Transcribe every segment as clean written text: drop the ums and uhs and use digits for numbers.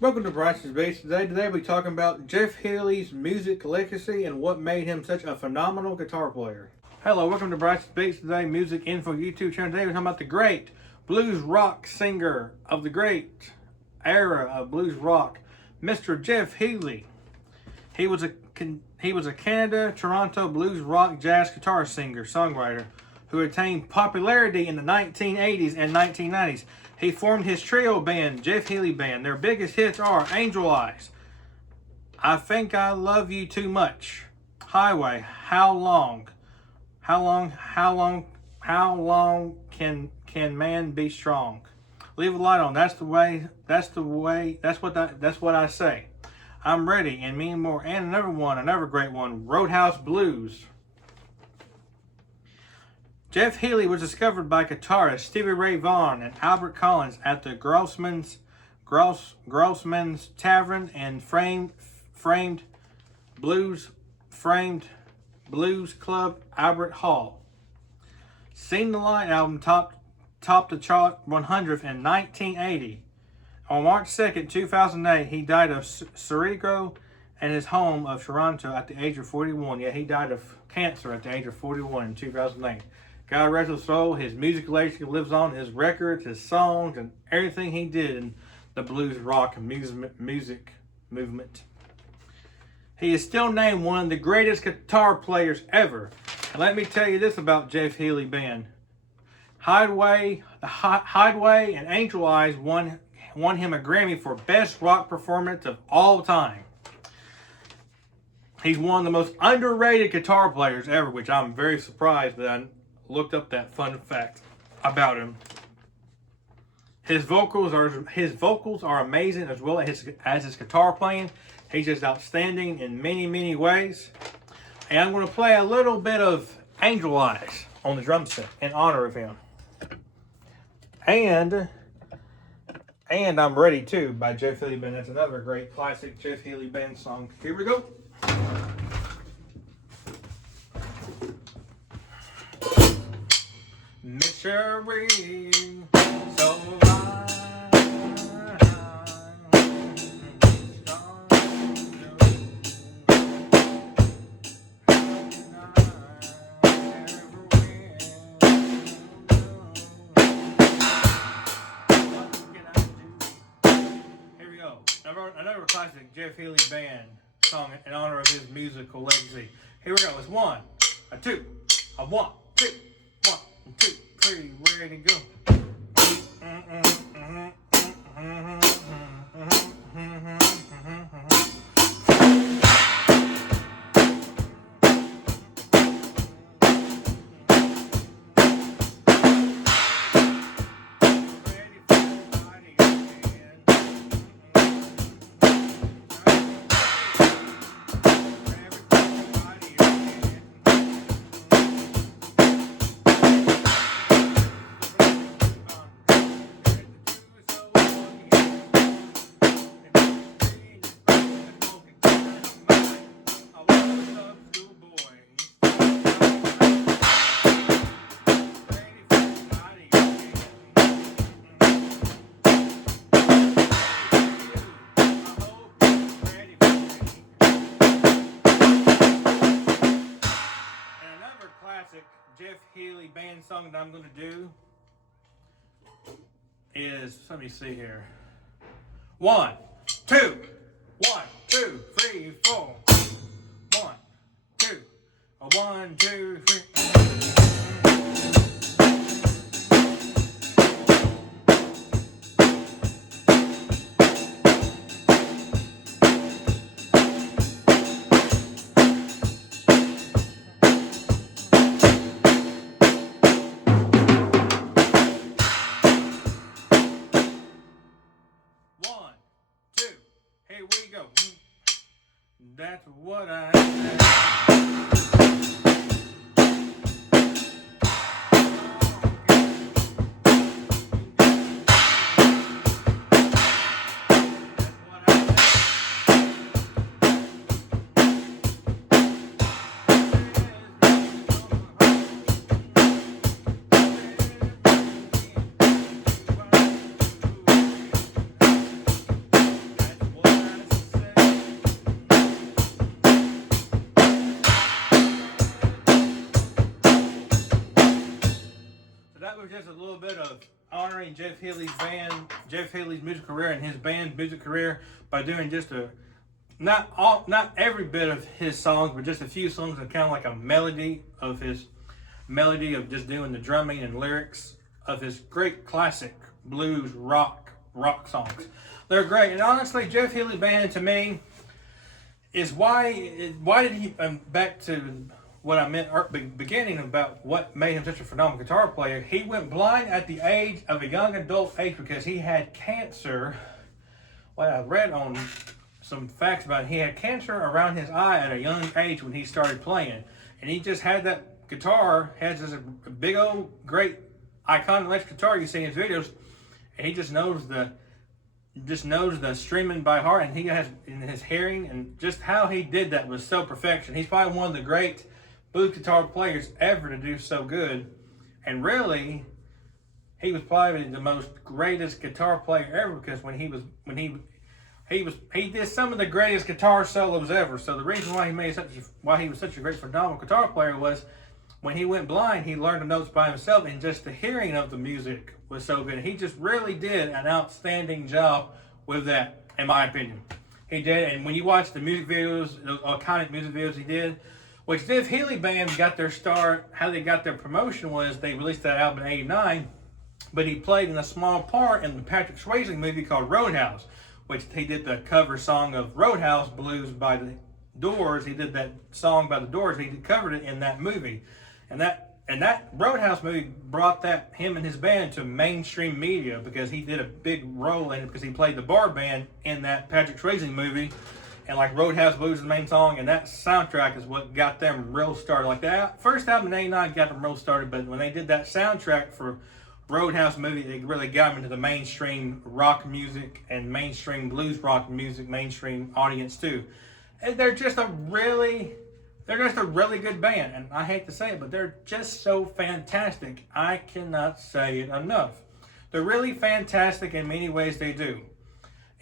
Welcome to Brice's Base. Today we'll be talking about Jeff Healey's music legacy and what made him such a phenomenal guitar player. Hello, welcome to Brice's Base. Today, music info YouTube channel. Today we're talking about the great blues rock singer of the great era of blues rock, Mr. Jeff Healey. He was a Canada, Toronto blues rock jazz guitar singer, songwriter who attained popularity in the 1980s and 1990s. He formed his trio band, Jeff Healey Band. Their biggest hits are Angel Eyes, I Think I Love You Too Much, Highway, How Long can Man Be Strong, Leave a Light On, That's What I Say, I'm Ready, and many more, and another great one, Roadhouse Blues. Jeff Healey was discovered by guitarist Stevie Ray Vaughan and Albert Collins at the Grossman's Tavern and Framed Blues Club, Albert Hall. Seen the Light album topped the chart 100 in 1980. On March 2nd, 2008, he died of cerebral in his home of Toronto at the age of 41. Yeah, he died of cancer at the age of 41 in 2008. God rest his soul. His music legacy lives on. His records, his songs, and everything he did in the blues rock and music movement. He is still named one of the greatest guitar players ever. And let me tell you this about Jeff Healey Band. Highway and Angel Eyes won him a Grammy for Best Rock Performance of all time. He's one of the most underrated guitar players ever, which I'm very surprised that I looked up that fun fact about him. His vocals are amazing, as well as his guitar playing. He's just outstanding in many ways. And I'm going to play a little bit of Angel Eyes on the drum set in honor of him. And I'm Ready Too by Jeff Healey Band. That's another great classic Jeff Healey Band song. Here we go. Misery, so Here we go. Another classic Jeff Healey Band song in honor of his musical legacy. Here we go. It's 1, a 2, a 1, 2, 1, 2, 3, ready to go. Jeff Healey Band song that I'm going to do is, let me see here. 1, 2, 1, 2, 3, 4. 1, 2, 1, 2, 3. Here we go. That's what I said. Jeff Healey's music career and his band's music career by doing just not every bit of his songs, but just a few songs that kind of like a melody of just doing the drumming and lyrics of his great classic blues rock songs. They're great, and honestly, Jeff Healey Band to me is why did he back to what I meant beginning about what made him such a phenomenal guitar player. He went blind at the age of a young adult age because he had cancer. Well, I read on some facts about it. He had cancer around his eye at a young age when he started playing, and he just had that guitar, has this big old great iconic electric guitar you see in his videos, and he just knows the streaming by heart, and he has in his hearing, and just how he did that was so perfection. He's probably one of the great blues guitar players ever to do so good, and really, he was probably the most greatest guitar player ever because he did some of the greatest guitar solos ever. So the reason why he was such a great phenomenal guitar player was when he went blind, he learned the notes by himself, and just the hearing of the music was so good. He just really did an outstanding job with that, in my opinion. He did, and when you watch the music videos, those iconic music videos he did, which Jeff Healey Band got their start, how they got their promotion was they released that album in '89, but he played in a small part in the Patrick Swayze movie called Roadhouse, which he did the cover song of Roadhouse Blues by the Doors. He did that song by the Doors. He covered it in that movie. And that Roadhouse movie brought him and his band to mainstream media because he did a big role in it because he played the bar band in that Patrick Swayze movie. And like Roadhouse Blues is the main song, and that soundtrack is what got them real started. Like that first album in '89 got them real started, but when they did that soundtrack for Roadhouse movie, they really got them into the mainstream rock music and mainstream blues rock music, mainstream audience too. And they're just a really good band, and I hate to say it, but they're just so fantastic. I cannot say it enough. They're really fantastic in many ways they do.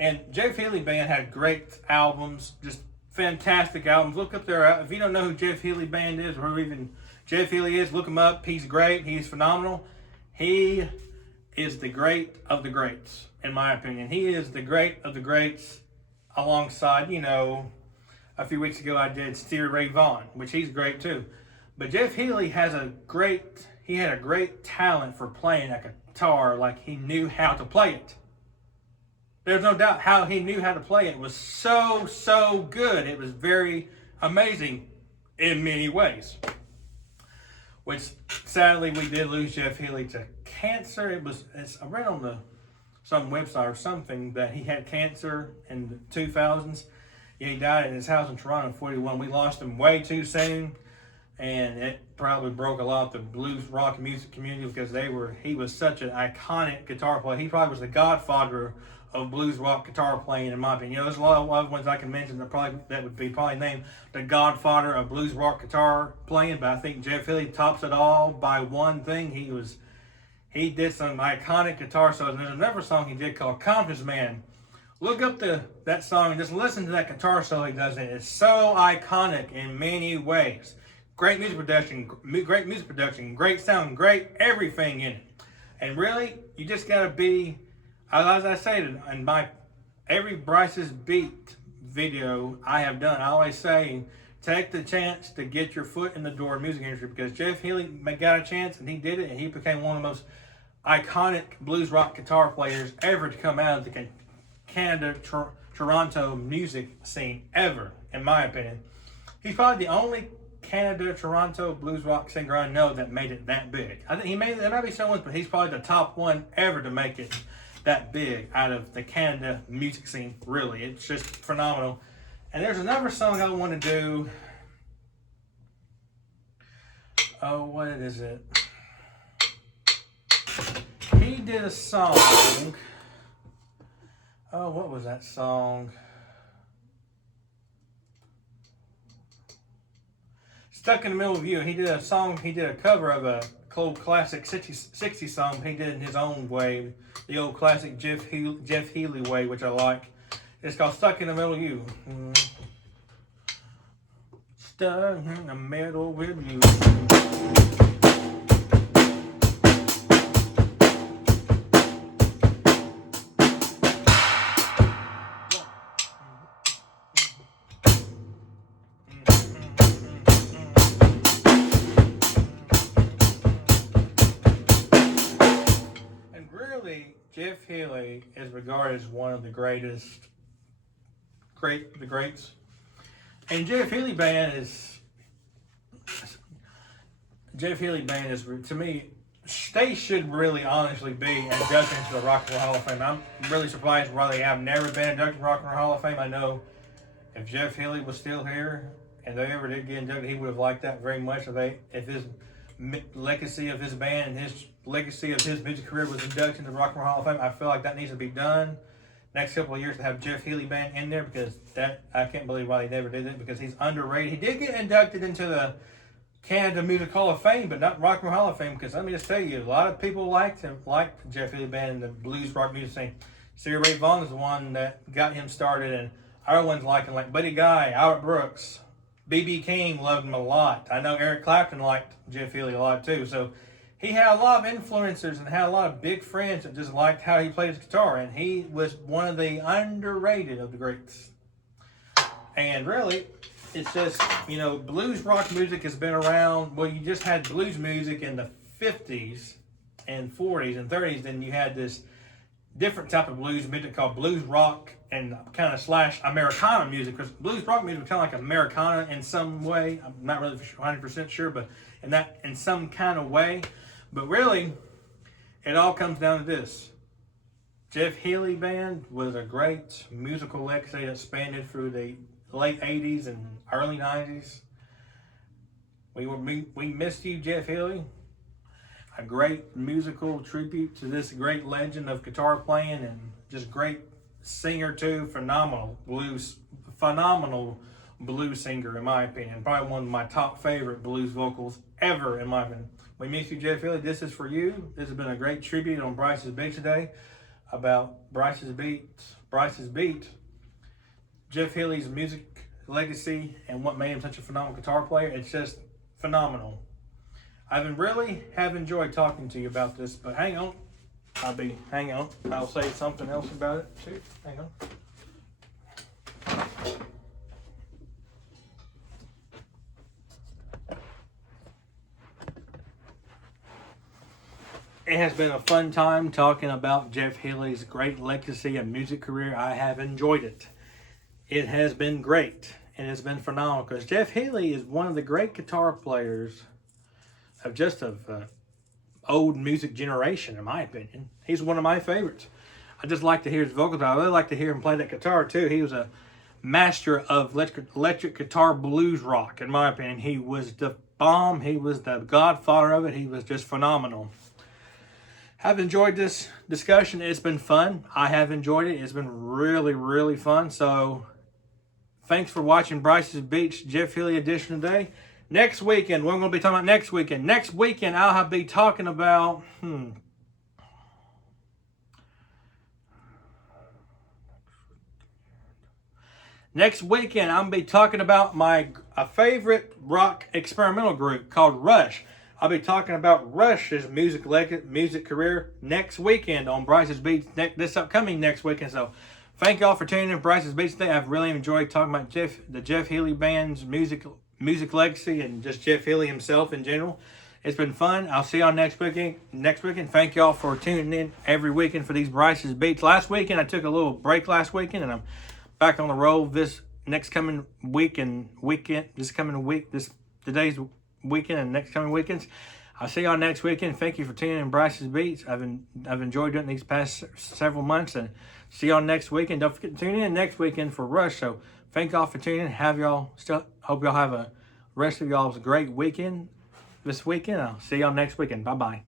And Jeff Healey Band had great albums, just fantastic albums. Look up if you don't know who Jeff Healey Band is, or who even Jeff Healey is, look him up. He's great. He's phenomenal. He is the great of the greats, in my opinion. He is the great of the greats alongside, a few weeks ago I did Stevie Ray Vaughan, which he's great too. But Jeff Healey had a great talent for playing a guitar like he knew how to play it. There's no doubt how he knew how to play it. It was so good. It was very amazing in many ways. Which sadly we did lose Jeff Healey to cancer. I read on some website or something that he had cancer in the 2000s. Yeah, he died in his house in Toronto in 41. We lost him way too soon, and it probably broke a lot of the blues rock music community because he was such an iconic guitar player. He probably was the godfather of blues rock guitar playing, in my opinion. There's a lot of other ones I can mention that would be probably named the godfather of blues rock guitar playing, but I think Jeff Healey tops it all by one thing. He did some iconic guitar solos, and there's another song he did called Confidence Man. Look up that song and just listen to that guitar solo he does. It's so iconic in many ways. Great music production, great sound, great everything in it. And really, you just gotta be, as I say in every Brice's Beat video I have done, I always say, take the chance to get your foot in the door of the music industry, because Jeff Healey got a chance and he did it, and he became one of the most iconic blues rock guitar players ever to come out of the Canada, Toronto music scene ever, in my opinion. He's probably the only Canada, Toronto blues rock singer I know that made it that big. I think there might be someone, but he's probably the top one ever to make it that big out of the Canada music scene, really. It's just phenomenal. And there's another song I want to do. Oh, what is it? He did a song. Oh, what was that song? Stuck in the Middle of You. He did a cover of a old classic 60 song he did in his own way. The old classic Jeff Healey way, which I like. It's called Stuck in the Middle of You. Stuck in the middle with you. regarded as one of the greats. And Jeff Healey Band is to me, they should really honestly be inducted into the Rock and Roll Hall of Fame. I'm really surprised why they have never been inducted to the Rock and Roll Hall of Fame. I know if Jeff Healey was still here and they ever did get inducted, he would have liked that very much. If his legacy of his band and his legacy of his music career was inducted into the Rock and Roll Hall of Fame, I feel like that needs to be done next couple of years to have Jeff Healey Band in there, because I can't believe why they never did it, because he's underrated. He did get inducted into the Canada Music Hall of Fame, but not Rock and Roll Hall of Fame, because let me just tell you, a lot of people liked Jeff Healey Band and the blues rock music scene. Stevie Ray Vaughan is the one that got him started, and other ones like Buddy Guy, Albert Brooks, B.B. King loved him a lot. I know Eric Clapton liked Jeff Healey a lot too. So he had a lot of influencers and had a lot of big friends that just liked how he played his guitar, and he was one of the underrated of the greats. And really, it's just, blues rock music has been around. Well, you just had blues music in the 50s and 40s and 30s. Then you had this different type of blues music called blues rock and kind of / Americana music, because blues rock music was kind of like Americana in some way. I'm not really 100% sure, but in some kind of way. But really, it all comes down to this. Jeff Healey Band was a great musical legacy that spanned through the late 80s and early 90s. We missed you, Jeff Healey. A great musical tribute to this great legend of guitar playing, and just great singer too. Phenomenal blues singer, in my opinion. Probably one of my top favorite blues vocals ever, in my opinion. We miss you, Jeff Healey. This is for you. This has been a great tribute on Brice's Beat today about Brice's Beat, Jeff Healey's music legacy, and what made him such a phenomenal guitar player. It's just phenomenal. I really have enjoyed talking to you about this, but hang on. I'll say something else about it too. Hang on. It has been a fun time talking about Jeff Healey's great legacy and music career. I have enjoyed it. It has been great, and it's been phenomenal, because Jeff Healey is one of the great guitar players of old music generation, in my opinion. He's one of my favorites. I just like to hear his vocals. I really like to hear him play that guitar too. He was a master of electric guitar blues rock, in my opinion. He was the bomb. He was the godfather of it. He was just phenomenal. I've enjoyed this discussion. It's been fun. I have enjoyed it. It's been really, really fun. So thanks for watching Brice's Beats Jeff Healey edition today. Next weekend, what we're going to be talking about next weekend. Next weekend, I'll be talking about... Next weekend, I'm going to be talking about a favorite rock experimental group called Rush. I'll be talking about Rush's music career next weekend on Brice's Beats, this upcoming next weekend. So thank y'all for tuning in to Brice's Beats today. I've really enjoyed talking about the Jeff Healey Band's music legacy, and just Jeff Healey himself in general. It's been fun. I'll see y'all next weekend. Thank y'all for tuning in every weekend for these Brice's Beats. Last weekend, I took a little break and I'm back on the roll this coming week and today's weekend and next coming weekends. I'll see y'all next weekend. Thank you for tuning in Brice's Beats. I've enjoyed doing these past several months, and see y'all next weekend. Don't forget to tune in next weekend for Rush. So thank y'all for tuning in. Hope y'all have a rest of y'all's great weekend this weekend. I'll see y'all next weekend. Bye-bye.